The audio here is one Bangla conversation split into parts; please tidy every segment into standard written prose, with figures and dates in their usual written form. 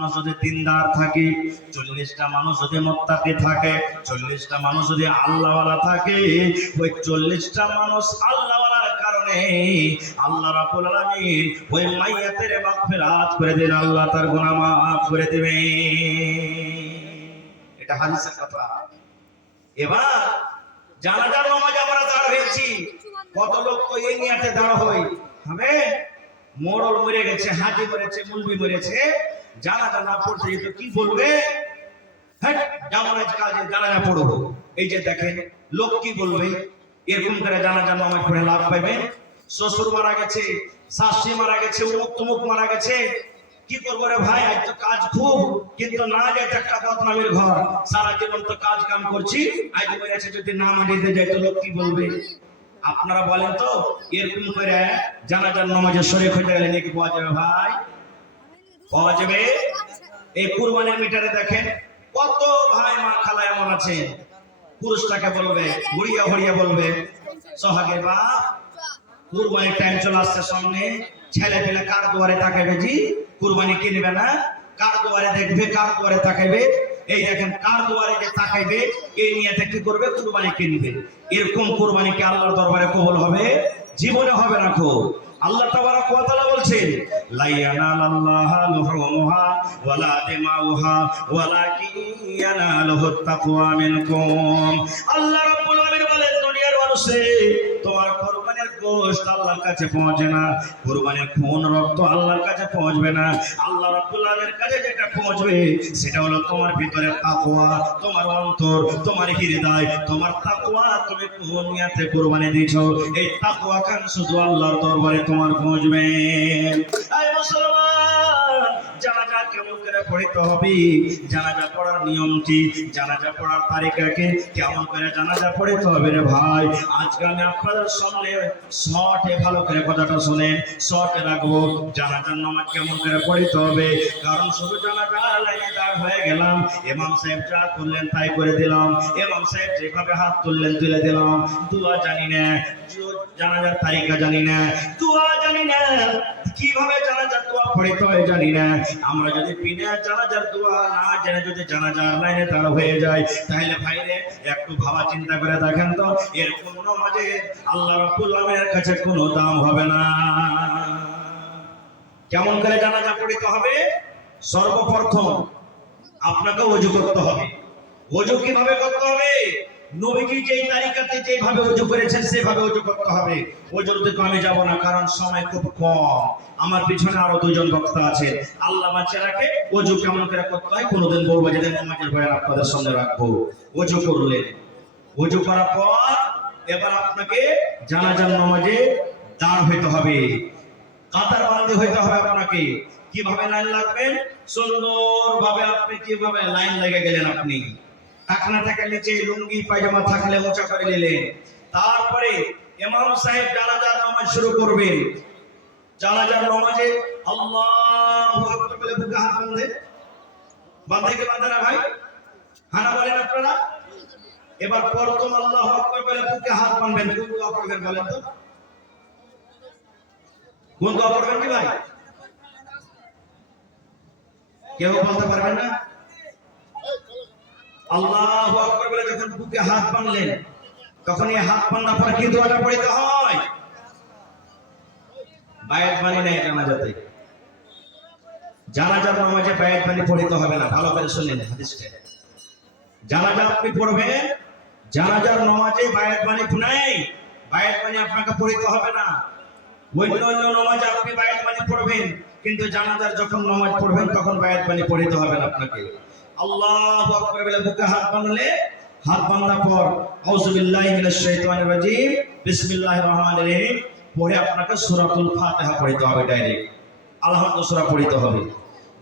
মানুষ যদি দিনদার থাকে, 40টা মানুষ যদি মুত্তাকি থাকে, 40টা মানুষ যদি আল্লাহওয়ালা থাকে, ওই 40টা মানুষ আল্লাহওয়ালার কারণে আল্লাহ রাব্বুল আলামিন ওই মাইয়াতের মাগফিরাত করে দেন, আল্লাহ তার গুনাহ মাফ করে দিবেন। এটা হাদিসের কথা। এবার জানাজার নামাজ আমরা দাঁড় হয়েছি, কত লোক তো এই নিয়াতে দাঁড় হয় হবে, মোড়ল মরে গেছে, হাজি মরেছে, মুলবি মরেছে, জানাজা না পড়তে যেত কি বলবে, হ্যাঁ যেমন আজ কাজে জানাজা পড়বো, এই যে দেখেন লোক কি বলবে, এরকম করে জানাজা নামাজ পড়ে লাভ পাইবে। শ্বশুর মারা গেছে, শাশুড়ি মারা গেছে, অমুক তমুক মারা গেছে, কি করবো রে ভাই, আজ তো কাজ খুব, কিন্তু না যেতে একটা বদনামের ঘর, সারা জীবন তো কাজ কাম করছি, আজ মরেছে যদি না মাটিতে যাই তো লোক কি বলবে। আপনারা বলেন তো এরকম করে জানাজার নামাজে শরীক হতে গেলে নাকি পাওয়া যাবে ভাই? পাওয়া যাবে? এই কুরবানির মিটারে দেখেন কত ভাই মা খালা এমন আছে, পুরুষটাকে বলবে হরিয়া হরিয়া বলবে, সোহাগে বাপ কুরবানির টাইম চলে আসছে সামনে, ছেলে পেলে কার দুয়ারে তাকাইবে, জি কুরবানি কিনবে না, কার দুয়ারে দেখবে, কার দুয়ারে তাকাইবে, এই দেখেন কার দুয়ারে যে তাকাইবে এই নিয়েতে কি করবে, কুরবানি কিনবে। এরকম কুরবানি কি আল্লাহর দরবারে কবুল হবে? জীবনে হবে না। কো আল্লাহ তাবারক ওয়া তাআলা বলছেন লা ইয়ানালাল্লাহু লুহুমুহা ওয়ালা দিমাউহা ওয়ালাকিন ইয়ানালুহুত তাকওয়া মিনকুম। আল্লাহ রাব্বুল আলামিন বলেন দুনিয়ার মানুষে তোমার কুরবানির গোশত আল্লাহর কাছে পৌঁছে না, কুরবানির খুন রক্ত আল্লাহর কাছে পৌঁছবে না। আল্লাহ রাব্বুল আলামিনের কাছে যেটা পৌঁছবে সেটা হলো তোমার ভিতরে তাকওয়া, তোমার অন্তর, তোমার হৃদয়, তোমার তাকওয়া। তুমি কোন নিয়তে কুরবানি দিয়েছো, এই তাকওয়া কান শুধু আল্লাহর দরবারে তোমার পৌঁছবে। এই মুসলমান, জানাজা কেমন করে পড়তে হবে, জানাজা পড়ার নিয়ম কি, জানাজা পড়ার তারিখাকে কেমন করে জানাজা পড়তে হবে রে ভাই, আজকে আমি আপনাদের সামনে শর্টে ভালো করে কথাটা শুনেন, শর্টে রাখবো জানাজার নামাজ কেমন করে পড়তে হবে। কারণ শুধু জানাজার লাইনে দাঁড় হয়ে গেলাম, ইমাম সাহেব যা করলেন তাই করে দিলাম, ইমাম সাহেব যেভাবে হাত তুললেন তুলে দিলাম, দোয়া জানি না, জানাজার তারিখা জানি না, দোয়া জানি না, কিভাবে জানাজার দোয়া পড়তে হয় জানি না। আমরা যদি বিনা জানাজার দোয়া না জেনে যদি জানাজার লাইনে দাঁড় হয়ে যায়, তাহলে ভাইরে একটু ভাবা চিন্তা করে দেখেন তো, এর কোন নামাজে আল্লাহ রাব্বুল আলামিনের কাছে কোনো দাম হবে না। কেমন করে জানাজা পড়তে হবে? সর্বপ্রথম আপনাকে ওযু করতে হবে। ওযু কিভাবে করতে হবে? নবীজি যেই তারিকাতে যেভাবে ওযু করেছেন সেভাবে ওযু করতে হবে। ওযুতে তো আমি যাব না, কারণ সময় খুব কম, আমার পিছনে আরো দুজন বক্তা আছে, আল্লাহ বাঁচিয়ে রাখে। ওযু কেমন করে করতে হয় কোনোদিন বলবো, যেদিন নামাজের বয়ান আপনাদের সামনে রাখবো। ওযু করলেন, ওযু করার পর এবার আপনাকে জানাজার নামাজে দাঁড় হইতে হবে, কাতার বান্ধে হইতে হবে আপনাকে। কিভাবে লাইন লাগবেন? সুন্দরভাবে আপনি কিভাবে লাইন লেগে গেলেন, আপনি টাকনা থেকে নিচে লুঙ্গি পায়জামা থাকলে উঁচা করে নিলেন, তারপরে ইমাম সাহেব জানাজার নামাজ শুরু করবেন। জানাজার নামাজে আল্লাহু আকবার বলে বুকে হাত বাঁধে, বাঁধে কি বাঁধে না ভাই? হানা বলেন আপনারা। এবার প্রথম আল্লাহু আকবার বলে বুকে হাত বাঁধবেন, কোন দোয়া পড়বেন বলেন তো? কোন দোয়া পড়বেন কি ভাই? কেউ বলতে পারবেন না? আল্লাহু আকবার বলে যখন বুকে হাত বাঁধলেন, তখন এই হাত বাঁধার পর কি দোয়াটা পড়তে হয়? বায়াত বাণী নেই জানাজাতে। জানাজার নামাজে বায়াত বাণী পড়তে হবে না, ভালো করে শুনলেন হাদিসটা। জানাজা আপনি পড়বেন, জানাজার নামাজে বায়াত বাণী নেই, বায়াত বাণী আপনাকে পড়তে হবে না। অন্য অন্য নামাজে আপনি বায়াত বাণী পড়বেন, কিন্তু জানাজার যখন নামাজ পড়বেন তখন বায়াত বাণী পড়তে হবে না আপনাকে। আল্লাহু আকবার বলে বুকে হাত বাঁধলে, হাত বাঁধার পর আউযু বিল্লাহি মিনাশ শাইতানির রাজিম বিসমিল্লাহির রহমানির রহিম পড়ে আপনাকে সূরাতুল ফাতিহা পড়তে হবে, ডাইরেক্ট আলহামদুলিল্লাহ সূরা পড়তে হবে।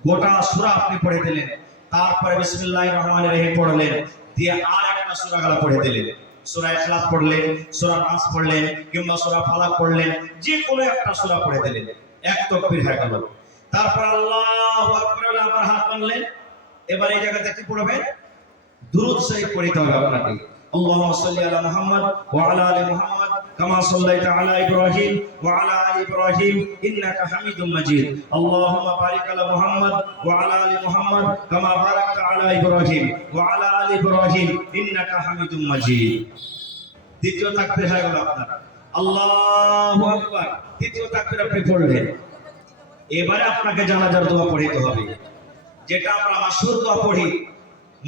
গোটা সূরা আপনি পড়ে দিলেন, তারপরে বিসমিল্লাহির রহমানির রহিম পড়লেন, দিয়ে আর একটা সূরা গালা পড়ে দিলেন, সূরা ইখলাস পড়লেন, সূরা নাস পড়লেন, কিংবা সূরা ফালাক পড়লেন, যে কোনো একটা সূরা পড়ে দিলেন, এক তাকবীর হয়ে গেল। তারপর আল্লাহু আকবার বলে আবার হাত বাঁধলেন। এবার এই জায়গাতে কি পড়বেন? দুরূদ শরীফ পড়তে হবে আপনাকে। اللهم صل على محمد وعلى ال محمد كما صليت على ابراهيم وعلى ال ابراهيم انك حميد مجيد اللهم بارك على محمد وعلى ال محمد كما باركت على ابراهيم وعلى ال ابراهيم انك حميد مجيد দ্বিতীয় তাকবীর হয়ে গেল আপনার আল্লাহু আকবার দ্বিতীয় তাকবীর আপনি পড়লেন এবারে আপনাকে জানাজার দোয়া পড়তে হবে যেটা আমরা মাসুর দোয়া পড়ি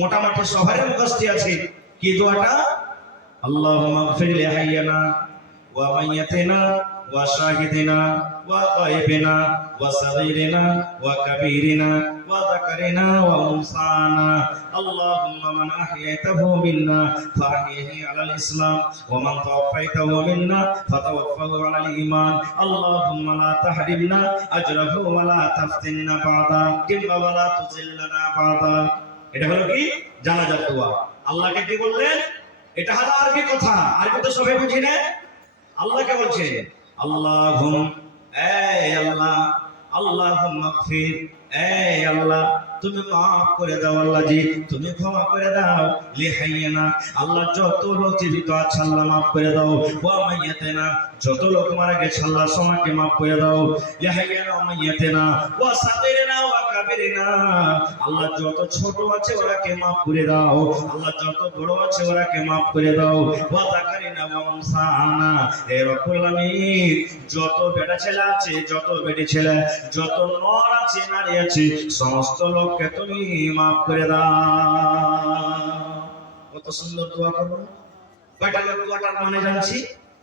মোটামুটি সবার মুখস্থ আছে কি দোয়াটা আল্লাহুম্মা গফির লি হাইয়িনা ওয়া মাইয়াতিনা ওয়া শাহিদিনা ওয়া গায়বিনা ওয়া সাগীরিনা ওয়া কাবীরিনা ওয়া যাকারিনা ওয়া উনসানা আল্লাহুম্মা মান আহইয়াতাহু মিন্না ফাহইহি আলাল ইসলাম ওয়া মান তাওফাইতাহু মিন্না ফাতাওফাহু আলাল ঈমান আল্লাহুম্মা লা তাহরিমনা আজরাহু ওয়া লা তাফতিননা বা'দা কিংবা ওয়া লা তুযিল্লানা বা'দা এটা হলো কি জানাজার দোয়া আল্লাহকে কি বললেন এটা হলো আরবি কথা আরবি তো সবাই বুঝি না আল্লাহকে বলছেন আল্লাহুম এই আল্লাহ আল্লাহুম্মা গফির এই আল্লাহ তুমি maaf করে দাও আল্লাহ জি তুমি ক্ষমা করে দাও লি হাইয়িনা আল্লাহ যত লোক জীবিত আছে আল্লাহ maaf করে দাও ওয়া মাইয়াতিনা যত লোক মারা গেছে আল্লাহ সবাইকে maaf করে দাও লি হাইয়িনা ওয়া মাইয়াতিনা ওয়া সাগীরিনা ওয়া কাবীরিনা আল্লাহ যত ছোট আছে ওরাকে maaf করে দাও আল্লাহ যত বড় আছে ওরাকে maaf করে দাও ওয়া যাকারিনা ওয়া উনসানা হে রব্বুল আলামিন যত বেটা ছেলে আছে যত বেটি ছেলে যত নর আছে নারী আছে সমস্ত লোককে তুমি maaf করে দাও কত সুন্দর দোয়া করব কয়টা লোক দোয়াটার মানে জানছি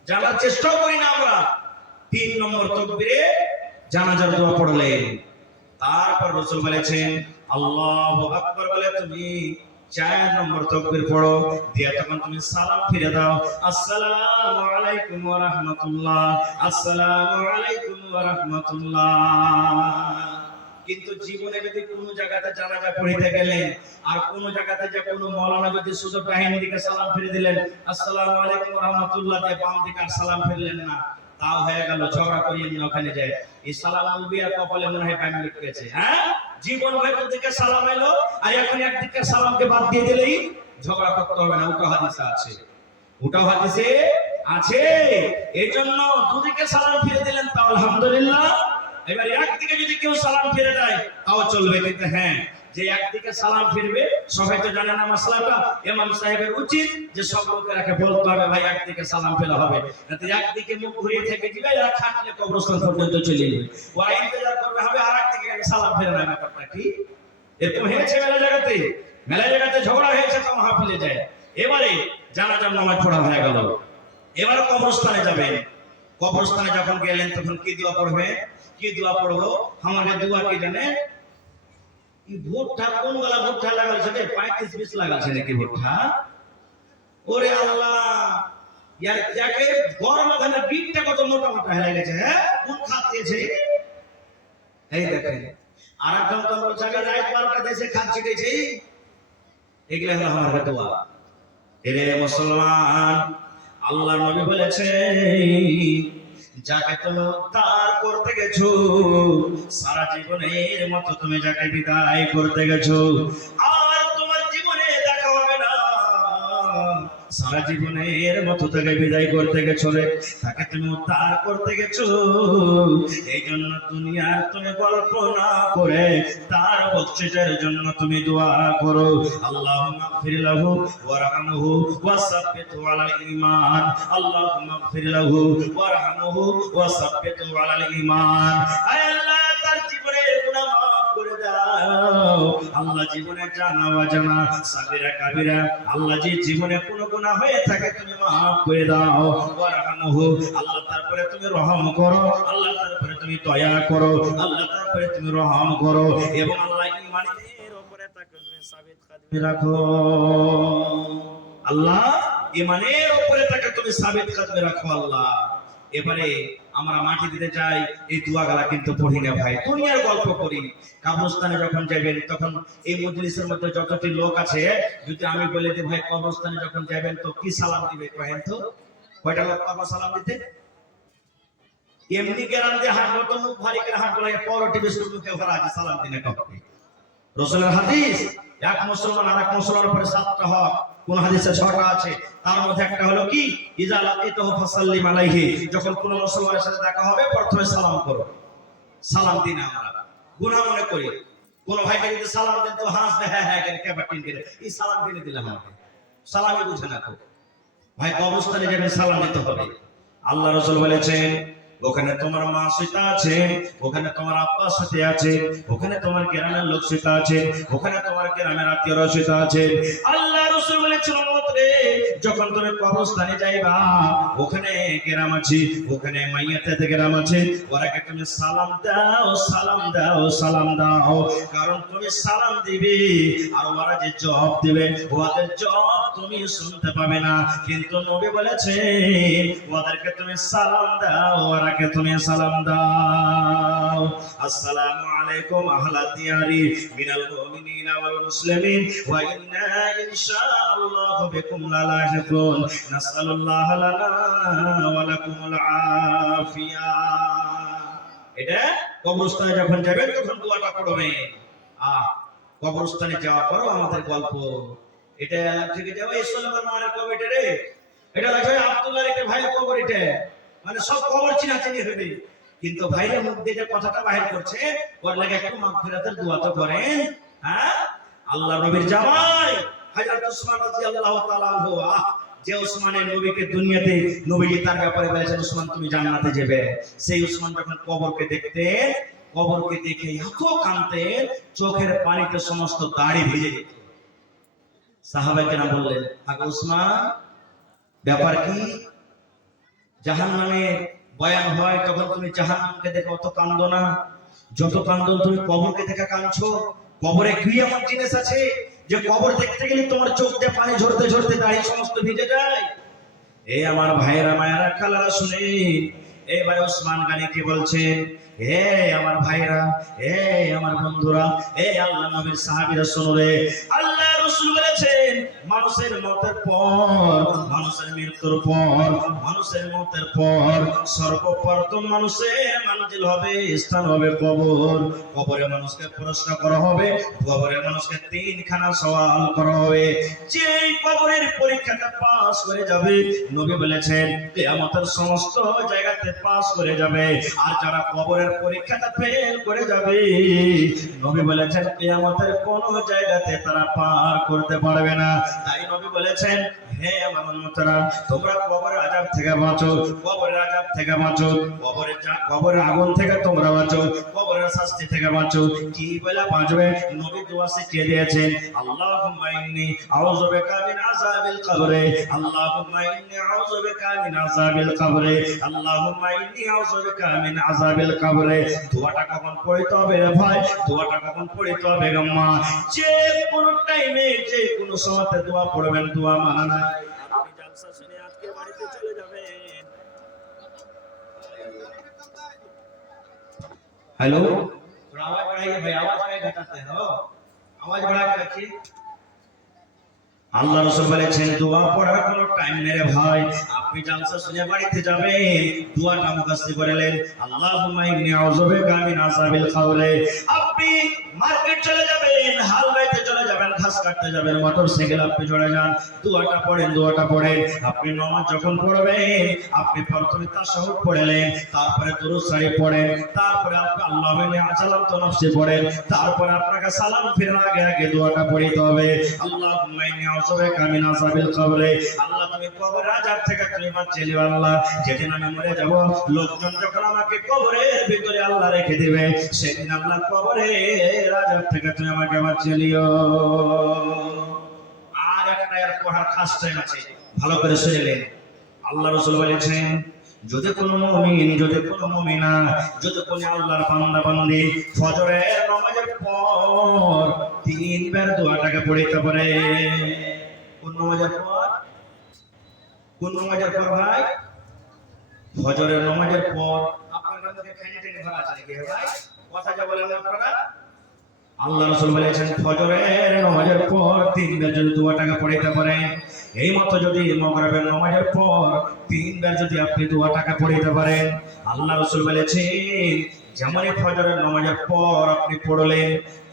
জানার চেষ্টা করি না আমরা 3 নম্বর তাকবীরে জানাজার দোয়া পড়লেন তারপর রাসূল বলেছেন আল্লাহু আকবার বলে তুমি 4 নম্বর তাকবীর পড়ো দিয়ে তখন তুমি সালাম ফিরে দাও আসসালামু আলাইকুম ওয়া রাহমাতুল্লাহ আসসালামু আলাইকুম ওয়া রাহমাতুল্লাহ কিন্তু জীবনে যদি কোনো জায়গাতে জানাজা পড়িতে গেলেন আর কোন জায়গাতে যে কোনো মাওলানা যদি সুযোগ ডাইন দিকে সালাম ফিরে দিলেন আসসালামু আলাইকুম ওয়া রাহমাতুল্লাহ দিয়ে বাম দিকে সালাম ফিরলেন না তাও হয়ে গেল ঝগড়া করিয়ে নিয়ে ওখানে যায় এই সালাম আলবি আর কপালে মনে হয় ফ্যামিলি করেছে হ্যাঁ জীবন ভর দিকে সালাম এলো আর এখন একদিকে সালামকে বাদ দিয়ে দিলেই ঝগড়া করতে হবে না ওটা হাদিসে আছে ওটা হাদিসে আছে এজন্য দুদিকে সালাম ফিরে দিলেন তাও আলহামদুলিল্লাহ এবার একদিকে যদি কেউ সালাম ফিরে দেয় তাও চলবে কিন্তু হ্যাঁ যে একদিকে সালাম ফিরবে সবাই তো জানে না মাসলাটা ইমাম সাহেবের উচিত যে সব লোকেরাকে বলতে হবে ভাই একদিকে সালাম ফেলা হবে নাতে একদিকে মুখ ঘুরিয়ে থেকে দিলে আর খাটলে কবরস্থান পর্যন্ত চলে যাবে ওরা ইন্তজার করবে হবে আর একদিকে সালাম ফেরে না ব্যাপারটা কি এরকম হয়েছে মেলা জায়গাতে ঝগড়া হয়েছে তো মাহফিলে যায় এবারে জানাজার নামাজ পড়া হয়ে গেল এবারে কবরস্থানে যাবেন কবরস্থানে যখন গেলেন তখন কি দোয়া পড়বে কি দোয়া পড়বো আমাদের দোয়া কি জানে ভুট্টা কোন গলা ভুট্টা লাগালছে রে 35-20 লাগালছে নাকি ভুট্টা ওরে আল্লাহ ইয়ার যাকে গরম ধানের বীজটা কত মোটা মোটা হয়ে গেছে হ্যাঁ কোন খাতিয়েছে এই দেখেন আর একদম তো জায়গা রাত 12টা দেশে খাচ্ছি গেছে এগুলা হলো আমার দোয়া এরে মুসলমান আল্লাহর নবী বলেছেন যাকে তুমি উদ্ধার করতে গেছো সারা জীবনের মতো তুমি যাকে বিদায় করতে গেছো আর তোমার জীবনে দেখা হবে না সারা জীবনের মতো তাকে বিদায় করতে গেছো রে তাকে তুমি উদ্ধার করতে গেছো এই জন্য দুনিয়ার তুমি গল্প না করে তার বকশিশের জন্য তুমি দোয়া করো আল্লাহুম্মা গফির লাহু ওয়ারহামহু ওয়াসাব্বিতহু আলাল ঈমান আল্লাহুম্মা গফির লাহু ওয়ারহামহু ওয়াসাব্বিতহু আলাল ঈমান আয় আল্লাহ তার জীবনের গুনাহ মাফ করে দাও আল্লাহ জীবনে জানা অজানা সাগীরা কাবীরা আল্লাহ যে জীবনে কোনো গুনাহ হয়ে থাকে তুমি মাফ করে দাও ওয়ারহামহু আল্লাহ তারপরে তুমি রহম করো আল্লাহ তারপরে তুমি দয়া করো আল্লাহ তারপরে তুমি রহম করো এবং আল্লাহ ঈমানের উপরে তাকে তুমি সাবিত কদমে রাখো আল্লাহ ঈমানের উপরে তাকে তুমি সাবিত কদমে রাখো আল্লাহ এবারে আমরা মাটি দিতে যাই এই দোয়াগুলা কিন্তু পড়ি না ভাই দুনিয়ার গল্প করি কবরস্থানে যখন যাবেন তখন এই মজলিসের মধ্যে যতটি লোক আছে যদি আমি বলে দিই ভাই কবরস্থানে যখন যাবেন তো কি সালাম দিবে কহেন তো কয়টা লোক পাবো সালাম দিতে এমনি গেরাম দিয়ে হাঁটবো তো মুখ ভারী করে হাঁটবো লাগে পরটি বিস্কুট মুখে ভরা আছে সালাম দিনে কাউকে রাসূলের হাদিস এক মুসলমান আরেক মুসলমানের উপরে 7টা হক কোন হাদিসে 6টা আছে, তার মধ্যে একটা হলো কি ইজা লাকিতাহু ফাসাল্লিম আলাইহি, যখন কোন মুসলমানের সাথে দেখা হবে প্রথমে সালাম করো। সালাম দিন আমরা গুনাহ মনে করি, কোন ভাইকে যদি সালাম দেন তো হাসবে, হ্যাঁ হ্যাঁ করে ক্যাপাটিন করে এই সালাম দিয়ে দিলাম, আমাকে সালামই বুঝে না। ভাই কবরস্থানে যাবেন সালাম দিতে হবে। আল্লাহ রাসূল বলেছেন ওখানে তোমার মা সীতা আছে, ওখানে তোমার আব্বা সাথে আছে, ওখানে তোমার গ্রামের লোক সীতা আছে, ওখানে তোমার গ্রামের আত্মীয়রা সীতা আছে। আল্লাহ রাসূল বলেছেন উম্মত রে, যখন তুমি কবরস্থানে যাইবা ওখানে গ্রাম আছে, ওখানে মাইয়াতে গ্রাম আছে, ওরাকে তুমি সালাম দাও, সালাম দাও, সালাম দাও। কারণ তুমি সালাম দিবে আর ওরা যে জবাব দিবে ওদের জবাব তুমি শুনতে পাবে না। কিন্তু নবী বলেছেন ওদেরকে তুমি সালাম দাও, ওরাকে তুমি সালাম দাও। আসসালামু আলাইকুম আহলা দিয়ারি মিনাল মুমিনিনা ওয়াল মুসলিমিন ওয়া ইন্না ইনশাআল্লাহু বিকুম লালাহিকুন নাসালুল্লাহ লানা ওয়া লাকুমুল আফিয়া। এটা কবরস্থানে যখন যাবেন তখন দোয়াটা পড়বেন। কবরস্থানে যাওয়ার পর আমাদের গল্প এটা থেকে যাওয়া এই সুলেমান মানের কমিটি রে, এটা লাগে আব্দুল্লাহর একটা ভাই কবর, এটা মানে সব কবর চিনাচিনি হবে, কিন্তু ভাইয়ের মুখ দিয়ে যে কথাটা বাহির করছে ওর লাগে একটু মাগফিরাতের দোয়া তো করেন। হ্যাঁ, আল্লাহ নবীর জামাই হযরত উসমান রাদিয়াল্লাহু তাআলা আনহু, যে উসমানের নবীকে দুনিয়াতে নবীজি তার ব্যাপারে বলেছেন উসমান তুমি জান্নাতে যাবে, সেই উসমান যখন কবরকে দেখতেন, কবরকে দেখে এত কাঁদতেন চোখের পানিতে সমস্ত দাড়ি ভিজে যেত। সাহাবায়ে কেরাম বললেন আগে উসমান ব্যাপার কি? জাহান্নামে বয়ান হয় তখন তুমি জাহান্নামকে দেখে অত কাঁদো না, যত কাঁদো তুমি কবরকে দেখে কাঁদছো। কবরে কি এমন জিনিস আছে যে কবর দেখতে গেলে তোমার চোখ দিয়ে পানি ঝরতে ঝরতে দাড়ি সমস্ত ভিজে যায়? এই আমার ভাইয়েরা মায়েরা খালারা শুনে এবারে ওসমান গানি কি বলছেন, হে আমার ভাইরা, হে আমার বন্ধুরা, হে আল্লাহ নবীর সাহাবীরা শুনো রে, আল্লাহ রাসূল বলেছেন মানুষের মতের পর, মানুষের মৃত্যুর পর, মানুষের মতের পর সর্বপ্রথম মানুষের মঞ্জিল হবে, স্থান হবে কবর। কবরে মানুষকে প্রশ্ন করা হবে, কবরে মানুষকে তিনখানা সওয়াল করা হবে। যে কবরের পরীক্ষাটা পাস করে যাবে নবী বলেছেন কিয়ামতের সমস্ত জায়গাতে পাস করে যাবে, আর যারা কবরের পরীক্ষাটা ফেল করে যাবে নবী বলেছেন কিয়ামতের কোন জায়গাতে তারা পার করতে পারবে না। তাই নবী বলেছেন হে আমার উম্মতরা তোমরা কবরের আযাব থেকে বাঁচো, কবরের আযাব থেকে বাঁচো, কবরের আগুন থেকে তোমরা বাঁচো, কবরের শাস্তি থেকে বাঁচো। কি বলে বাঁচবে? নবী দোয়া শিখিয়ে দিয়েছেন আল্লাহুম্মা ইন্নী আউযু বিকা মিন আযাবিল কবরে, আল্লাহুম্মা ইন্নী আউযু বিকা মিন আযাবিল কবরে, আল্লাহুম্মা ইন্নী আউযু বিকা মিন আযাবিল কবরে। দোয়াটা কখন পড়তে হবে রে ভাই? দোয়াটা কখন পড়তে হবে গো মা? যে কোনো টাইমে যে কোনো সময়তে দোয়া পড়বেন, দোয়া মানা নাই। আপনি জলসা শুনে আজকে বাড়িতে চলে যাবেন। हेलो, थोड़ा आवाज बढ़ाइए भाई, आवाज क्या घटाते हो? आवाज बढ़ा के रखिए। আল্লাহ রাসূল বলেছেন দোয়া পড়ার কোনো টাইম নেই রে ভাই। আপনি জলসা শুনে বাড়িতে যাবেন, দোয়াটা মুখস্থ করলেন আল্লাহুম্মা ইন্নী আউযু বিকা মিন আযাবিল কবরে। আপনি মার্কেট চলে যাবেন, হাল বাইতে চলে যাবেন, ঘাস কাটতে যাবেন, মোটরসাইকেল আপনি চলে যান, দোয়াটা পড়েন, দোয়াটা পড়েন। আপনি নামাজ যখন পড়বেন আপনি প্রথমে তাশাহুদ পড়লেন, তারপরে দুরূদ শরীফ পড়েন, তারপরে আপনি আল্লাহুম্মা ইন্নী আযলামতু নাফসি পড়েন, তারপরে আপনাকে সালাম ফেরার আগে আগে দোয়াটা পড়তে হবে আল্লাহুম্মা ইন্নী আউযু বিকা মিন আযাবিল কবরে। আল্লাহ তুমি কবরের আযাব থেকে তুমি বাঁচিয়ে দিও আল্লাহ। যেদিন আমি মরে যাব লোকজন যখন আমাকে কবরের ভিতরে আল্লাহ রেখে দিবে সেদিন আল্লাহ কবরের আযাব থেকে তুমি আমাকে বাঁচিয়ে দিও। আর একটা এর পড়ার খাস টাইম আছে, ভালো করে শুনলেন। আল্লাহ রাসূল বলেছেন যদি কোন মুমিন, যদি কোন মুমিনা, যদি কোন আল্লাহর বান্দা বান্দি ফজরের নামাজের পর 3 বার দোয়াটাকে পড়তে পারে। কোন নামাজের পর? কোন নামাজের পর ভাই? ফজরের নামাজের পর। আপনার কাছে খানি টেনে ভরা আছে নাকি ভাই? কথা যা বলেন আপনারা। আল্লাহ রাসূল বলেছেন ফজরের নামাজের পর 3 বার যদি দোয়াটাকে পড়তে পারেন, এই মত যদি মাগরিবের নামাজের পর 3 বার যদি আপনি দোয়াটাকে পড়তে পারেন, আল্লাহ রাসূল বলেছেন যেমনই ফজরের নামাজের পর আপনি পড়লেন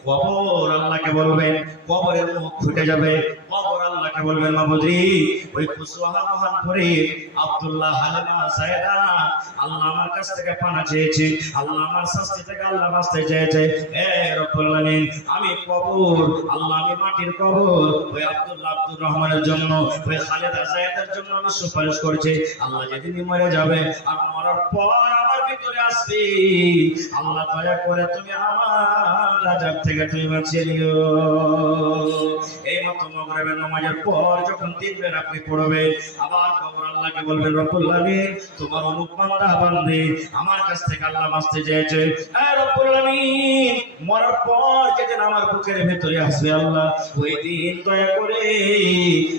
কবর আল্লাহকে বলবেন, কবরের মুখ ফুটে যাবে, কবর আল্লাহকে আল্লাহকে বলবেন মাবুদি ওই কুসওয়াহা মহান ফরিদ আব্দুল্লাহ হালিমা সাইদা আল্লাহ আমার কাছ থেকে পানা চেয়েছে, আল্লাহ আমার শাস্তি থেকে আল্লাহ বাঁচতে চেয়েছে। হে রব্বুল আলামিন আমি কবর আল্লাহ আমি মাটির কবর ওই আব্দুল্লাহ আব্দুর রহমানের জন্য ওই খালেদা সাইদার জন্য আমি সুপারিশ করছি। আল্লাহ যেদিন মরে যাবে আর মরার পর আমার ভিতরে আসবে, আল্লাহ দয়া করে তুমি আমার আযাব থেকে তুমি বাঁচিয়ে নিও। এই মতো মাগরিবের নামাজের পর যখন তিনবার আপনি পড়বেন আবার কবর আল্লাহকে বলবেন রব্বুল আলামিন তোমার অমুক বান্দা বান্দি আমার কাছ থেকে আল্লাহ বাঁচতে চেয়েছে, হে রব্বুল আলামিন মরার পর যেদিন আমার বুকের ভেতরে আসবে আল্লাহ ওই দিন দয়া করে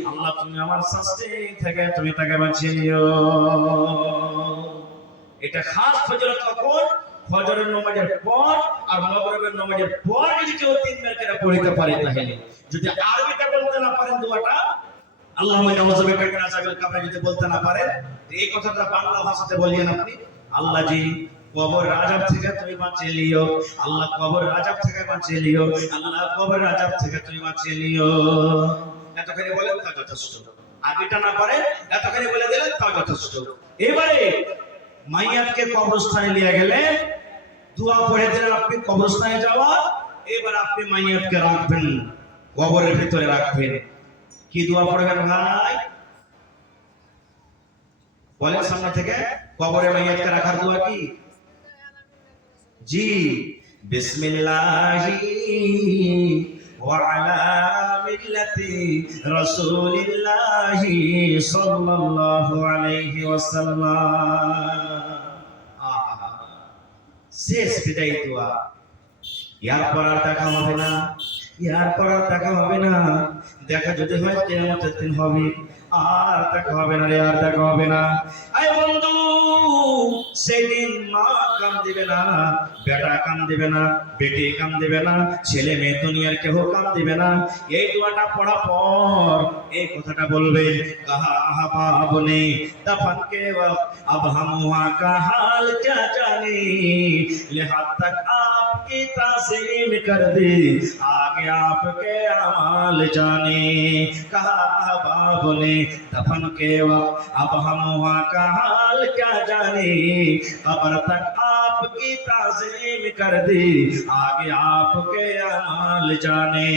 আল্লাহ তুমি আমার শাস্তি থেকে তুমি তাকে বাঁচিয়ে নিও। এটা খাস ফজিলত কখন? ফজরের নামাজের পর আর মাগরিবের নামাজের পর যদি কেউ তিনবার করে পড়তে পারে। তাহলে যদি আরবিতে বলতে না পারেন দোয়াটা আল্লাহুম্মা নাউযু বিকা মিন আযাবিল কবর যদি বলতে না পারেন এই কথাটা বাংলা ভাষাতে বলিয়েন আপনি আল্লাহ জি কবর আযাব থেকে তুমি বাঁচিয়ে নিও, আল্লাহ কবর আযাব থেকে বাঁচিয়ে নিও, আল্লাহ কবর আযাব থেকে তুমি বাঁচিয়ে নিও। এতখানি বলেন তা যথেষ্ট। আরবিটা না পারেন এতখানি বলে দিলেন তা যথেষ্ট। এবারে মাইয়াতকে কবরস্থানে নিয়ে গেলে দোয়া পড়ে দিলেন আপনি কবরস্থানে যাওয়া, এবার আপনি মাইয়াতকে রাখবেন কবরের ভিতরে রাখবেন। কি দোয়া পড়বেন ভাই বলেন সামনে থেকে? কবরে মাইয়াতকে রাখার দোয়া কি? জি বিসমিল্লাহি ওয়া আলা মিল্লাতি রাসূলিল্লাহি সাল্লাল্লাহু আলাইহি ওয়াসাল্লাম। শেষ বিদায় দোয়া। এরপর আর দেখা হবে না, এরপর আর দেখা হবে না। দেখা যদি হয় কিয়ামতের দিন হবে, আর দেখা হবে না রে, আর দেখা হবে না। আয় বন্ধু সেদিন মা কাম দিবে না, বেটা কাম দিবে না, বেটি কাম দিবে না, ছেলে মেয়ে দুনিয়ার কেউ কাম দিবে না। এই দোয়াটা পড়া পর এই কথাটা বলবে কাহা আহবাবনে দফন के वक्त अब हम वहाँ का हाल क्या जाने लिहाज तक आपकी तासीम कर दी आगे आपके अमाल जाने कहा अहबाबने दफन के वक्त अब हम वहाँ का हाल क्या जाने कब्र तक आपकी तासीम कर दी आगे आपके अमाल जाने।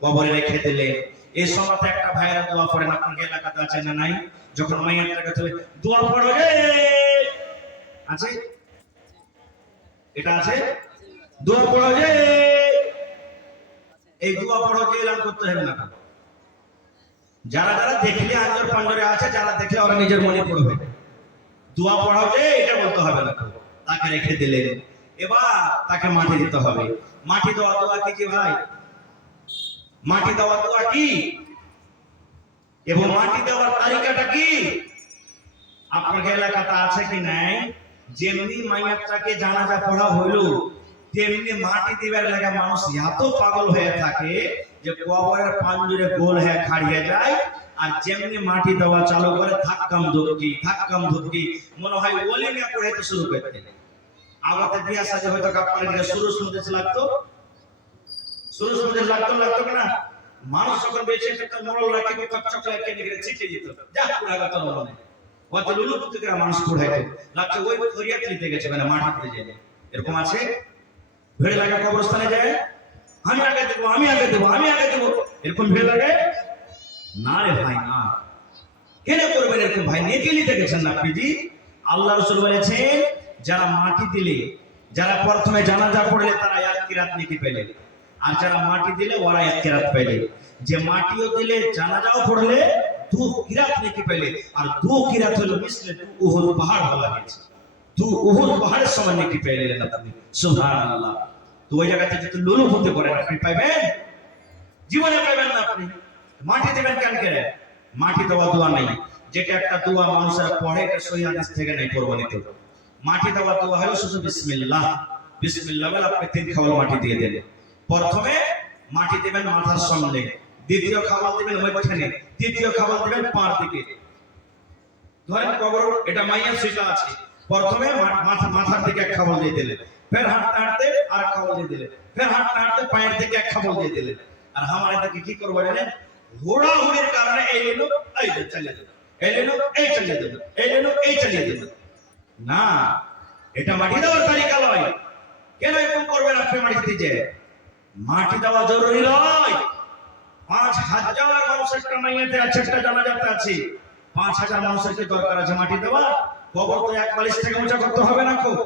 কবরে রেখে দিলে এই সময়তে একটা ভাইরা দোয়া পড়েন আপনার এলাকাতে আছে না নাই? যখন মাইয়াতটাকে চলে দোয়া পড়ো রে আছে, এটা আছে দোয়া পড়ো রে, এই দোয়া পড়ো যে এলান করতে হবে না। যারা যারা দেখলে আঞ্জর পাঞ্জরে আছে, যারা দেখলে ওরা নিজের মনে পড়বে দোয়া পড়াও যে এটা বলতে হবে না। তাকে রেখে দিলেন, এবার তাকে মাটি দিতে হবে। মাটি দেওয়া দোয়া কি ভাই? মাটি দেওয়া দোয়া কি এবং মাটি দেওয়ার তালিকাটা কি আপনার এলাকাতে আছে কি নাই? যেমনি মাইয়াতটাকে জানাজা পড়া হইল তেমনি মাটি দিবার লাগা মানুষ এত পাগল হয়ে থাকে যে কবরের পাঞ্জরে গোল হয়ে খাড়িয়ে যায়। আর যেমনি মাটি দেওয়া চালু করে ধাক্কাম ধুকি মনে হয় ওলিমে পড়াইতে শুরু করতে। আগতে বিয়া সাজে হয়তো আপনার শুরু শুনতে লাগতো না? মানুষ যখন বেঁচে থাকতো মরল রাখি চকলেট কিনে কিনে ছিটিয়ে দিত, যা পুরা কথা মনে কত লুলু পুত্রিকা মানুষ পড়াইতো লাগছে ওই ফরিয়াদ নিতে গেছে মানে মাটি পড়ে যায়। এরকম আছে ভিড় লাগা কবরস্থানে যায় আমি আগে দেবো এরকম ভিড় লাগে না রে ভাই না। কেন করবেন এরকম ভাই? নেকি নিতে গেছেন না আপনি জি। আল্লাহ রাসূল বলেছেন যারা মাটি দিলে, যারা প্রথমে জানাজা পড়লে তারা এক কিরাত নেকি পেলে, আর যারা মাটি দিলে ওরা এক কিরাত পেলে। যে মাটিও দিলে জানাজাও পড়লে দু কিরাত নেকি পেলে, আর দু কিরাত হলো মিসলে উহুদ পাহাড় বলা হয়েছে। দু উহুদ পাহাড়ের সমান নেকি পেলেন আপনি, সুবহানাল্লাহ। তো ওই জায়গাতে যদি লুলু হতে করেন আপনি পাইবেন? জীবনে পাইবেন না। আপনি মাটি দেবেন কেন করে? মাটি দেওয়া দোয়া নাই, যেটা একটা দোয়া মানুষের পড়ে এটা সহিহ হাদিস থেকে নাই প্রমাণিত। মাটি দেওয়া দোয়া হলো শুধু বিসমিল্লাহ বলে আপনি 3 খাবল মাটি দিয়ে দেন। প্রথমে মাটি দিবেন মাথার সামনে, দ্বিতীয় খাবল দিবেন মাঝখানে, তৃতীয় খাবল দিবেন পার দিকে। ধরেন কবর এটা মাইয়ার সিটা আছে, প্রথমে মাথার দিকে এক খাবল দিয়ে দিলেন, ফের হাঁটতে হাঁটতে আর খাবল দিয়ে দিলেন, ফের হাঁটতে হাঁটতে পায়ের দিকে এক খাবল দিয়ে দিলেন। আর हमारे থেকে কি করবো জানেন, হুড়াহুড়ির কারণে এই লেলো এই চালিয়ে দেবো, এই লেলো এই চালিয়ে দেবো, এই লেলো এই চালিয়ে দেবো। না, এটা মাটি দেওয়ার তালিকা নয়। কেন এরকম করবেন আপনি মাটি দিতে? মাটি দেওয়া জরুরি নয়। ৫,০০০ মানুষের একটা মাইয়াতে আছে, একটা জানাজাতে আছে, ৫,০০০ মানুষের কি দরকার আছে মাটি দেওয়া? কবর তো এক বালিশ থেকে উঁচা করতে হবে না খুব।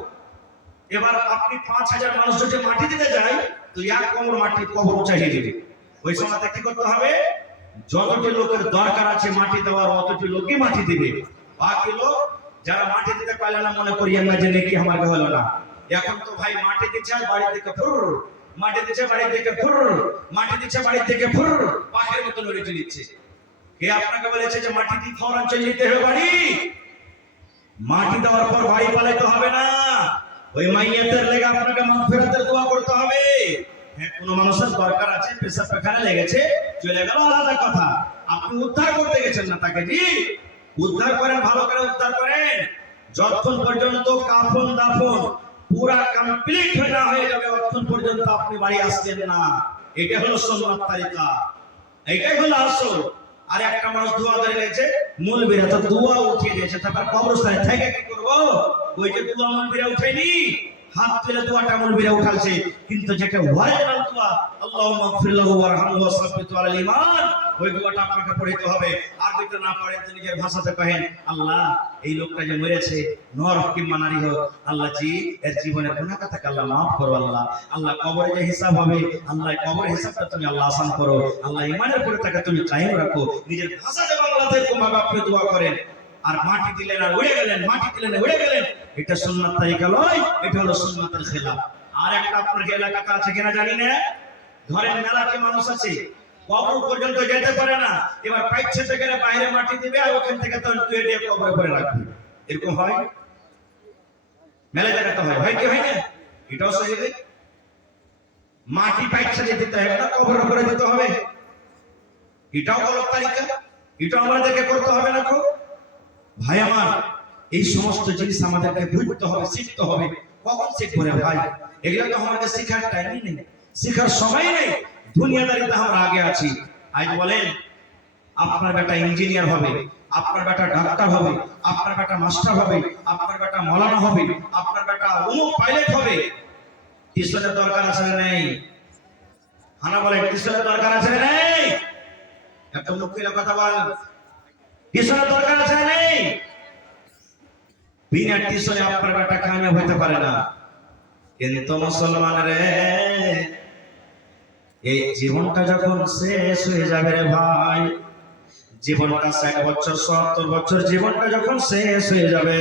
এবার আপনি ৫,০০০ মানুষ যদি মাটি দিতে যায় তো এক কোমর মাটি কবর উঁচাইয়ে দিবে। ওই সময়তে কি করতে হবে? যতটি লোকের দরকার আছে মাটি দেওয়ার অতটি লোকই মাটি দিবে। বাকি লোক যারা মাটি দিতে পারলে না মনে করিয়েন না যে নাকি আমার হলো না। এখন তো ভাই মাটি দিচ্ছে বাড়ির দিকে ফুর, মাটি দিচ্ছে বাড়ির দিকে ফুর, মাটি দিচ্ছে বাড়ির দিকে ফুর, পাখির মতো লড়ে চলিচ্ছে। কে আপনাকে বলেছে যে মাটি দিয়ে ফৌরান চলে যেতে হবে বাড়ি? মাটি দেওয়ার পর বাড়ি পালাইতে হবে না। ওই মাইয়াতের লেগে আপনাকে মাগফিরাতের দোয়া করতে হবে। হ্যাঁ, কোনো মানুষের দরকার আছে, পেশাব পায়খানা লেগেছে, চলে গেল, আলাদা কথা। আপনি উদ্ধার করতে গেছেন না তাকে, জি উদ্ধার করেন, ভালো করে উদ্ধার করেন। যতক্ষণ পর্যন্ত কাফন দাফন পুরা কমপ্লিট না হয়ে যাবে ততক্ষণ পর্যন্ত আপনি বাড়ি আসবেন না। এটা হলো সুন্নাত তরিকা, এটাই হলো আসল। আর একটা মানুষ দোয়া ধরে গেছে, মুলবিরা তো দোয়া উঠিয়ে দিয়েছে, তারপর কবরস্থানে থেকে কি করবো? ওই যে দোয়া মুলবিরা উঠায়নি, হাত তুলে দোয়াটা মুলবিরা উঠালছে, কিন্তু যেটা ওয়াজিব দোয়া, আল্লাহুম্মা গফির লাহু ওয়ারহামহু ওয়া সাব্বিতহু আলাল ঈমান, ওই দোয়াটা আপনাকে পড়তে হবে। আর যদি না পড়েন তো নিজের ভাষাতে কহেন, আল্লাহ এই লোকটা যে মরেছে নরক কিংবা নারী হোক, আল্লাহ জি এর জীবনের গুনাহ থেকে আল্লাহ মাফ করো। আল্লাহ আল্লাহ কবরে যে হিসাব হবে, আল্লাহ কবরের হিসাবটা তুমি আল্লাহ আসান করো। আল্লাহ ঈমানের উপরে তাকে তুমি কায়েম রাখো। নিজের ভাষাতে বাংলাতে কোনভাবে আপনি দোয়া করেন। আর মাটি দিলেন আর উড়ে গেলেন, মাটি দিলেন উড়ে গেলেন, এটা সুন্নাত তরিকা নয়, এটা হলো সুন্নাতের খেলাফ। আর একটা আপনার এলাকাতে আছে কিনা জানি না, ধরেন মেলাতে মানুষ আছে, কবর পর্যন্ত যেতে পারে না, এবার পাইছে থেকে বাইরে মাটি দিবে আর ওখান থেকে তো দিয়ে কবরে করে রাখবে। এরকম হয় মেলা জায়গাতে হয়, হয় কি হয় না? এটাও সহি। মাটি পাইছে যে দিতে হবে না, কবরের উপরে দিতে হবে, এটাও গলত তালিকা, এটাও আমাদেরকে করতে হবে না। ভাই আমার, এই সমস্ত জিনিস আমাদেরকে বুঝতে হবে, শিখতে হবে। কখন শিখবো রে ভাই? এগুলো তো আমাদের শিখার টাইমই নেই, শিখার সময় নেই। দুনিয়াদারিতে আমরা আগে আছি। আজ বলেন আপনার বেটা ইঞ্জিনিয়ার হবে, আপনার বেটা ডাক্তার হবে, আপনার বেটা মাস্টার হবে, আপনার বেটা মৌলানা হবে, আপনার বেটা অমুক পাইলট হবে, টিউশনের দরকার আছে না নেই? হানা বলে টিউশনের দরকার আছে না নেই? একটা মুখের কথা বল, টিউশনের দরকার আছে না নেই? বিনা টিউশনে আপনার বেটা কামিয়াব হতে পারে না। কিন্তু মুসলমান রে, এই জীবনটা যখন শেষ হয়ে যাবে রে ভাই, জীবনটা 60 বছর 70 বছর জীবনটা যখন শেষ হয়ে যাবে,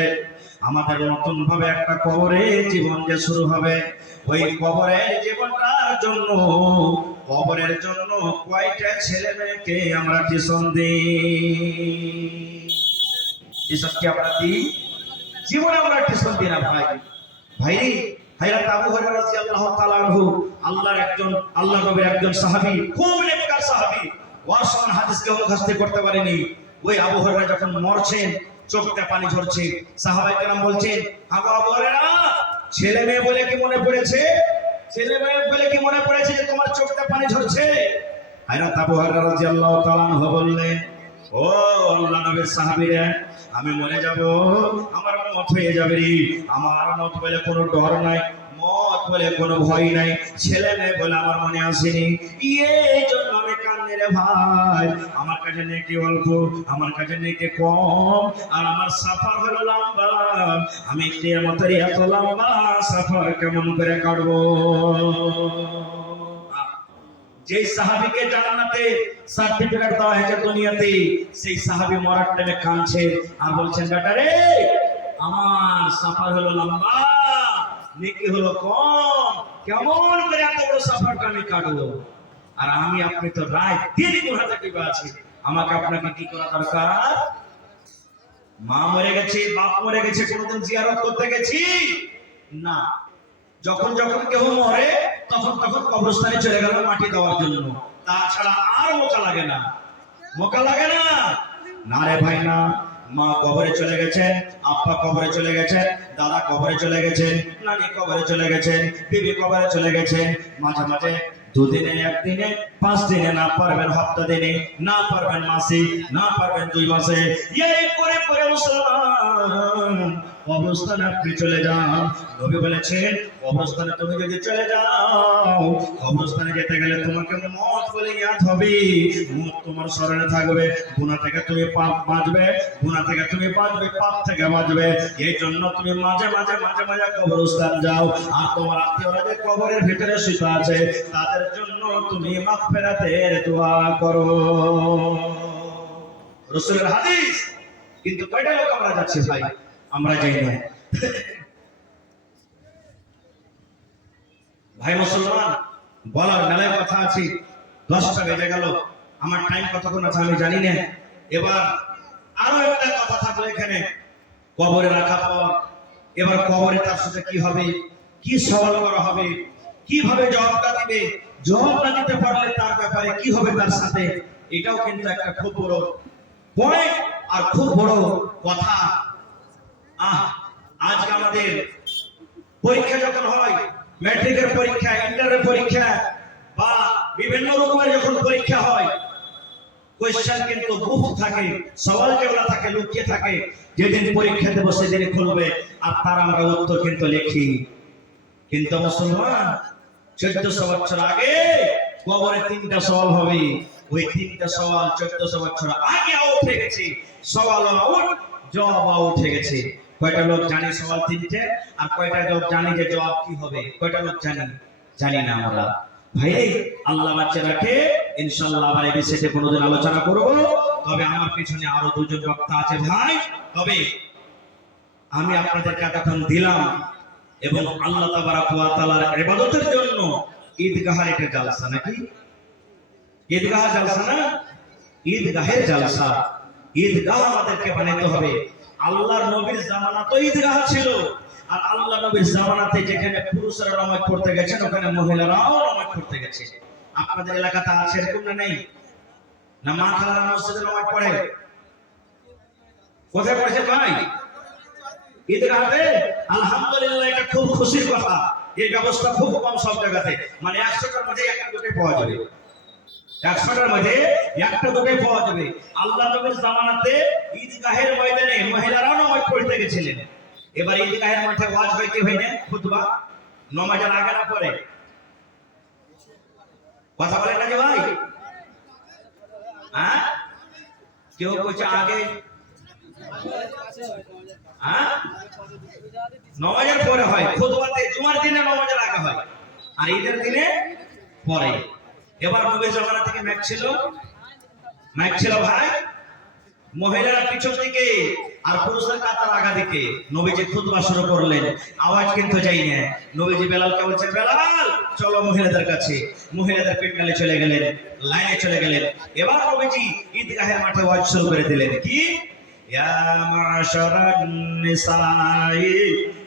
আমাদের নতুন ভাবে একটা কবরে জীবন যে শুরু হবে। ওই কবরের জীবনটার জন্য, কবরের জন্য কয়টা ছেলে মেয়েকে আমরা টিউশন দিই? টিউশন কি আমরা দিই? জীবনে আমরা টিউশন দিই না ভাই। ভাই হযরত আবু হুরায়রা রাদিয়াল্লাহু তাআলা আনহু, আল্লাহর একজন, আল্লাহর নবীর একজন সাহাবী, খুব নেককার সাহাবী, ওয়াসমান হাদিসকে মুখস্থ করতে পারেনি। ওই আবু হুরায়রা যখন মরছেন, চোখে পানি ঝরছে, সাহাবায়ে কেরাম বলছেন, আবু হুরায়রা, ছেলে মেয়ে বলে কি মনে পড়েছে? ছেলে মেয়ে বলে কি মনে পড়েছে যে তোমার চোখে পানি ঝরছে? হযরত আবু হুরায়রা রাদিয়াল্লাহু তাআলা আনহু বললেন, ও আল্লাহর নবীর সাহাবীরা, আমি মরে যাব, আমার মত হয়ে যাবে রে, আমার মত বলে কোনো ডর নাই, মত বলে কোনো ভয় নাই, ছেলে মেয়ে বলে আমার মনে আসেনি, এই জন্য আমি কান্দি রে ভাই। আমার কাছে নেকি অল্প, আমার কাছে নেকি কম, আর আমার সফর হলো লম্বা। আমি কিয়ামতের এত লম্বা সফর কেমন করে কাটবো? যে সাহাবীকে জান্নাতে সার্টিফিকেট দেওয়া হয়েছে দুনিয়াতে, সেই সাহাবী মরার টাইমে কাঁদছে আর বলছেন, বেটা রে, আমার সফর হলো লম্বা, নেকি হলো কম, কেমন করে এত বড় সফরটা আমি কাটবো? আর আমি আপনি তো রাত দিন গুনাহে কি আছি, আমাকে আপনাকে কি করা দরকার? মা মরে গেছে, বাপ মরে গেছে, কোনদিন জিয়ারত করতে গেছি না। যখন যখন কেউ মরে তখন তখন কবরস্থানে চলে গেল মাটি দেওয়ার জন্য, তাছাড়া আর মোকা লাগে না, মোকা লাগে না। না রে ভাই না, মা কবরে চলে গেছেন, আব্বা কবরে চলে গেছেন, দাদা কবরে চলে গেছেন, নানি কবরে চলে গেছেন, বিবি কবরে চলে গেছেন, মাঝে মাঝে দুদিনে, একদিনে, 5 দিনে, না পারবেন সপ্তাহ দিনে, না পারবেন মাসে, না পারবেন 2 মাসে, এই করে করে মুসলমান অবস্থানে আপনি চলে যান। নবী বলেছেন অবস্থানে তুমি যদি চলে যাও, অবস্থানে যেতে গেলে তোমাকে মত বলে ইয়াদ হবে, মত তোমার স্মরণে থাকবে, গুনাহ থেকে তুমি পাপ বাঁচবে, গুনাহ থেকে তুমি বাঁচবে, পাপ থেকে বাঁচবে। এই জন্য তুমি মাঝে মাঝে মাঝে মাঝে কবরস্থান যাও, আর তোমার আত্মীয়রা যে কবরের ভিতরে শুয়ে আছে তাদের জন্য তুমি মাগফিরাতের দোয়া করো। রাসূলের হাদিস। কিন্তু কয়টা লোক আমরা যাচ্ছি ভাই? আমরা যাই না। ভাই মুসলমান, বলার মেলায় কথা আছে, 10টা বেজে গেল, আমার টাইম কতক্ষণ আছে আমি জানি না। এবার আরো একটা কথা থাকলো এখানে, কবরে রাখার পর এবার কবরে তার সাথে কি হবে, কি সওয়াল করা হবে, কিভাবে জবাবটা দিবে, জবাবটা দিতে পারলে তার ব্যাপারে কি হবে তার সাথে, এটাও কিন্তু একটা খুব বড় পয়েন্ট আর খুব বড় কথা। আজকে আমাদের পরীক্ষা যখন হয়, ম্যাট্রিকের পরীক্ষা, ইন্টারের পরীক্ষা বা বিভিন্ন রকমের যখন পরীক্ষা হয়, কোশ্চেন কিন্তু গুপ্ত থাকে, সওয়াল যেগুলো থাকে লুকিয়ে থাকে, যেদিন পরীক্ষা দেব সেদিন খুলবে, আর তার আমরা উত্তর কিন্তু লিখি। কিন্তু মুসলমান 1400 বছর আগে কবরে 3টা সওয়াল হবে, ওই 3টা সওয়াল 1400 বছর আগে উঠে গেছে, সওয়াল আউট, জবাব উঠে গেছে। কয়টা লোক জানি সওয়াল 3টে, আর কয়টা লোক জানি যে জবাব কি হবে? কয়টা লোক জানি? জানি না আমরা। ভাই আল্লাহ বাচ্চা রাখে, ইনশাআল্লাহ আবার এই বিষয়ে কোনোদিন আলোচনা করব। তবে আমার পিছনে আরো 2 জন বক্তা আছে ভাই। তবে আমি আপনাদেরকে এতক্ষণ দিলাম, এবং আল্লাহ তাবারাক ওয়া তাআলার ইবাদতের জন্য ঈদগাহের একটা জালসা, নাকি ঈদগাহ জালসা না? ঈদগাহের জালসা, ঈদগাহ আমাদেরকে বানাতে হবে। আল্লাহর নবীর জামানাতে ঈদগাহ ছিল, আর আল্লাহ নবীর জামানাতে যেখানে পুরুষরা নামাজ পড়তে গেছেন ওখানে মহিলারাও নামাজ পড়তে গেছে। আপনাদের এলাকাতে আছে এরকম না? নেই না? মা খালারা মসজিদে নামাজ পড়ে, কোথায় পড়েছে ভাই? ঈদগাহে। আলহামদুলিল্লাহ, এটা খুব খুশির কথা। এই ব্যবস্থা খুব কম সব জায়গাতে, মানে 100টার মধ্যে একটা দুটোই পাওয়া যাবে, 100টার মধ্যে একটা দুটোই পাওয়া যাবে। আল্লাহ নবীর জামানাতে ঈদগাহের ময়দানে মহিলারাও নামাজ পড়তে গেছিলেন। এবার ঈদগাহের মাঠে ওয়াজ হয় কি হয় না? খুতবা নামাজের আগে না পরে? কথা বলেন না যে ভাই? হ্যাঁ, কেউ কইছে আগে, হ্যাঁ নামাজের পরে হয়। খুতবাতে জুমার দিনে নামাজের আগে হয়, আর ঈদের দিনে পরে। এবার নবীর জামানা থেকে মাইক ছিল ভাই, মহিলারা পিছন দিকে আর পুরুষরা কাতার আগা দিকে। নবীজি খুতবা শুরু করলেন, আওয়াজ কিন্তু যাই না। নবীজি বেলালকে বলছেন, বেলাল চলো মহিলাদের কাছে। মহিলাদের পেটকালে চলে গেলেন, লাইনে চলে গেলেন। এবার নবীজি ঈদগাহের মাঠে ওয়াজ শুরু করে দিলেন, কি? ইয়া মাশারান নিসাই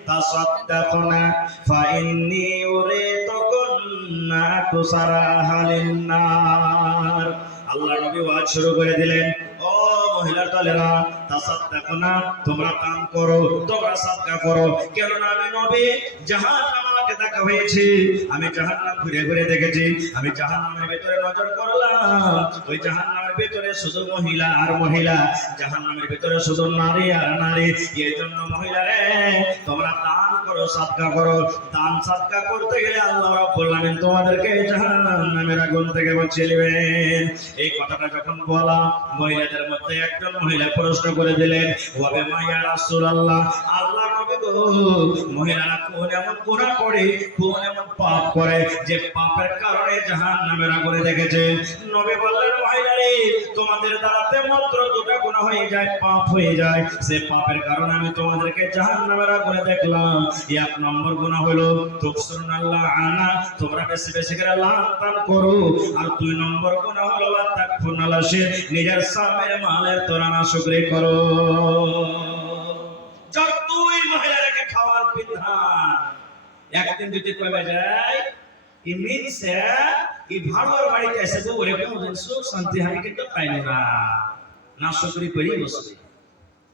তাসাদদাকনা ফাইন্নী উরিদুকুন্না তুসারাহালিন নার। আল্লাহ নবী ওয়াজ শুরু করে দিলেন, ও মহিলার দলেরা, তাসাদদাকনা, তোমরা দান করো, তোমরা সাদকা করো। কেননা আমি নবী জাহান্নাম আমাকে দেখা হয়েছে, আমি জাহান্নাম ঘুরে ঘুরে দেখেছি, আমি জাহান্নামের ভিতরে নজর করলাম, ওই জাহান্নামের ভিতরে শুধু মহিলা আর মহিলা, জাহান্নামের ভিতরে শুধু নারী আর নারী। এই জন্য মহিলারে তোমরা দান করো, সাদকা করো। দান সাদকা করতে গেলে আল্লাহ রাব্বুল আলামিন তোমাদেরকে জাহান্নামের আগুন থেকে বাঁচিয়ে নেবেন। এই কথাটা যখন বলা, মহিলাদের মধ্যে একজন মহিলা প্রশ্ন করে দিলেন, ওয়াবে মাইয়া রাসূলুল্লাহ, আল্লাহ নবী গো, মহিলারা কোন এমন গুনাহ করে, কোন এমন পাপ করে যে পাপের কারণে জাহান্নামের আগুনে দেখেছে? নবী বললেন, মহিলারে তোমাদের দ্বারাতে মাত্র 2টা গুনাহ হয়ে যায়, পাপ হয়ে যায়। সে পাপের কারণে আমি তোমাদেরকে জাহান্নামের আগুনে দেখলাম। 1 নম্বর গুনাহ হলো তুকসুরুল্লাহ আনা, তোমরা বেশি বেশি করে লান করো। আর 2 নম্বর গুনাহ হলো তাকফুনালাশে, নিজের স্বামীর মালের তোরা নাশকরি করো। যতই মহিলাকে খাওয়ার বিধান, একদিন যদি কমে যায়, ই মিনসে ই ভাড়ার বাড়িতে এসে বলে কোনদিন সুখ শান্তি আমি কিন্তু পাই না, নাশকরি করি বসবে।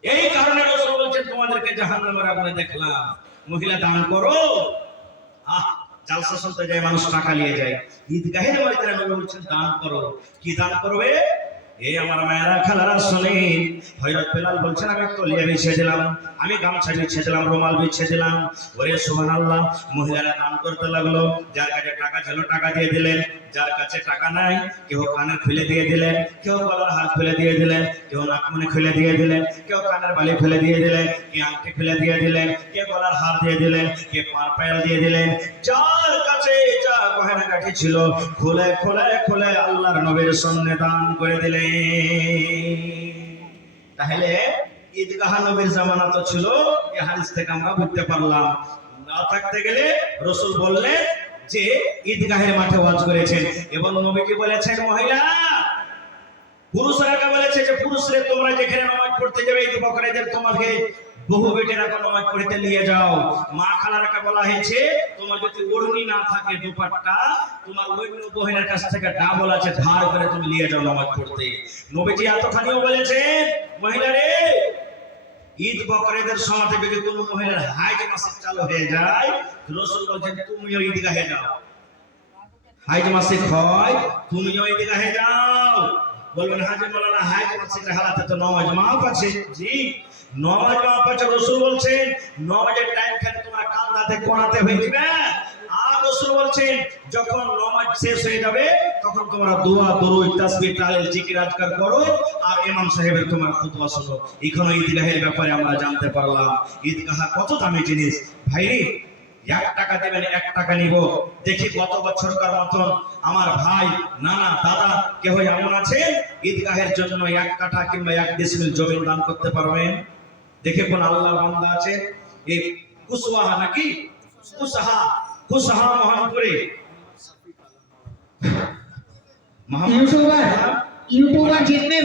এই কারণে রাসূল বলেছেন তোমাদেরকে জাহান্নামের আগুনে দেখলাম। মহিলা দান করো। জালসা শুনতে যায় মানুষ টাকা নিয়ে যায়, ঈদগাহের ময়দানে নবী বলছেন দান করো। কি দান করবে? এই আমার মায়েরা খালারা শুনেন, হযরত বেলাল বলছেন আমি তলিয়া বিছিয়ে দিলাম, আমি গামছা বিছিয়ে দিলাম, রুমাল বিছিয়ে দিলাম। ওরে সুবহানাল্লাহ, মহিলারা দান করতে লাগলো। যার কাছে টাকা ছিল টাকা দিয়ে দিলেন, যার কাছে টাকা নাই কেউ কানের খুলে দিয়ে দিলেন, কেউ গলার হাত খুলে দিয়ে দিলেন, কেউ নাকমণি খুলে দিয়ে দিলেন, কেউ কানের বালি খুলে দিয়ে দিলেন, কেউ আংটি খুলে দিয়ে দিলেন, কেউ গলার হাত দিয়ে দিলেন, কেউ পার পায়াল দিয়ে দিলেন। যার কাছে যা গহনাগাটি ছিল খুলে খুলে খুলে আল্লাহর নবীর সামনে দান করে দিলেন। তাহলে ঈদগাহ নবীর জামানা তো ছিল, এই হাদিস থেকে আমরা বুঝতে পারলাম। না থাকতে গেলে রাসূল বললেন যে ঈদগাহের মাঠে ওয়াজ করেছেন, এবং নবীজি বলেছেন মহিলা পুরুষরা বলেছে যে পুরুষরা তোমরা যেখানে নামাজ পড়তে যাবে ঈদ বকরাদের তোমাকে বহু বেটেরা নামাজ পড়তে নিয়ে যাও। মা খালারাকে বলা হয়েছে তোমার যদি ওড়নি না থাকে দুপাট্টা, তোমার অন্য বহিনের কাছ থেকে ডাবল আছে ধার করে তুমি নিয়ে যাও নামাজ পড়তে। নবীজি এতখানিও বলেছেন মহিলারে ঈদ বকরাদের সময় থেকে যদি কোনো মহিলার হাইজ মাসিক চালু হয়ে যায়, রাসূল বলেন তুমিও ঈদগাহে যাও। হাইজ মাসিক হয় তুমিও ঈদগাহে যাও। বলবেন হাজি মাওলানা হাইজ মাসিকের হালাতে তো নামাজ মাফ আছে। জি, নামাজ মাফ আছে। রাসূল বলছেন নামাজের টাইম খালি তোমরা কান্নাতে কোনাতে হয়ে যাবে। আর রাসূল বলছেন যখন নামাজ শেষ হয়ে যাবে তখন তোমরা দোয়া দরুদ তাসবিহ তাহলিল জিকির আজকার করো আর ইমাম সাহেবের তোমার খুতবা শোনো। এখানে ঈদগাহের ব্যাপারে আমরা জানতে পারলাম ঈদগাহ কত দামি জিনিস। ভাইরে 1 টাকা দেবেন 1 টাকা নিব। দেখি গত বছরকার মতন আমার ভাই নানা দাদা কেউ এমন আছে ঈদগাহের জন্য 1 কাঠা কিংবা 1 ডিসমিল জমি দান করতে পারবেন? দেখে কোন আল্লাহর বান্দা আছে? এই কুসওয়াহা নাকি কুসহা মোহাম্মদপুরে यूट्यूबर जितने